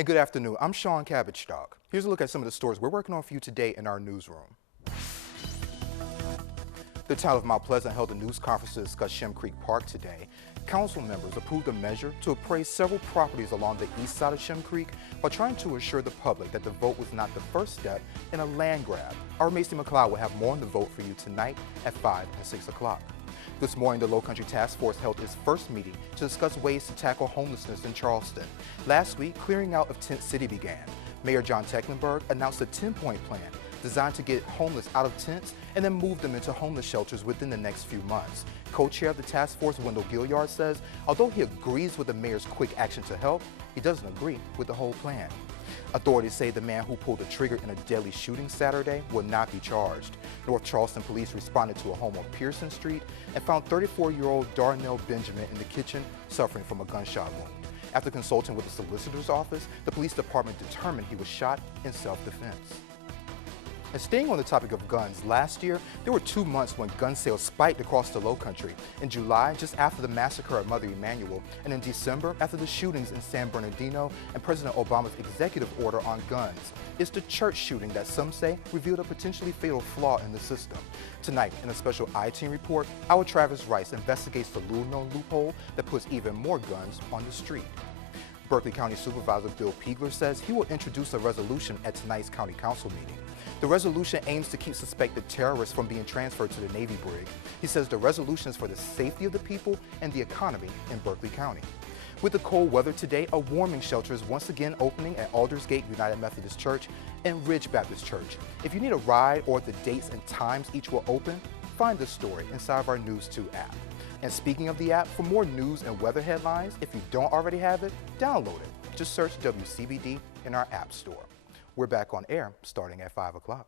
And good afternoon, I'm Sean Cabbage-Stock. Here's a look at some of the stories we're working on for you today in our newsroom. The town of Mount Pleasant held a news conference to discuss Shem Creek Park today. Council members approved a measure to appraise several properties along the east side of Shem Creek while trying to assure the public that the vote was not the first step in a land grab. Our Macy McLeod will have more on the vote for you tonight at 5 and 6 o'clock. This morning, the Low Country Task Force held its first meeting to discuss ways to tackle homelessness in Charleston. Last week, clearing out of Tent City began. Mayor John Tecklenburg announced a 10-point plan designed to get homeless out of tents and then move them into homeless shelters within the next few months. Co-chair of the task force, Wendell Gilliard, says although he agrees with the mayor's quick action to help, he doesn't agree with the whole plan. Authorities say the man who pulled the trigger in a deadly shooting Saturday will not be charged. North Charleston police responded to a home on Pearson Street and found 34-year-old Darnell Benjamin in the kitchen suffering from a gunshot wound. After consulting with the solicitor's office, the police department determined he was shot in self-defense. And staying on the topic of guns, last year, there were 2 months when gun sales spiked across the Low Country. In July, just after the massacre at Mother Emanuel, and in December, after the shootings in San Bernardino and President Obama's executive order on guns. It's the church shooting that some say revealed a potentially fatal flaw in the system. Tonight, in a special I-Team report, our Travis Rice investigates the little-known loophole that puts even more guns on the street. Berkeley County Supervisor Bill Piegler says he will introduce a resolution at tonight's County Council meeting. The resolution aims to keep suspected terrorists from being transferred to the Navy brig. He says the resolution is for the safety of the people and the economy in Berkeley County. With the cold weather today, a warming shelter is once again opening at Aldersgate United Methodist Church and Ridge Baptist Church. If you need a ride or the dates and times each will open, find the story inside of our News 2 app. And speaking of the app, for more news and weather headlines, if you don't already have it, download it. Just search WCBD in our app store. We're back on air starting at 5 o'clock.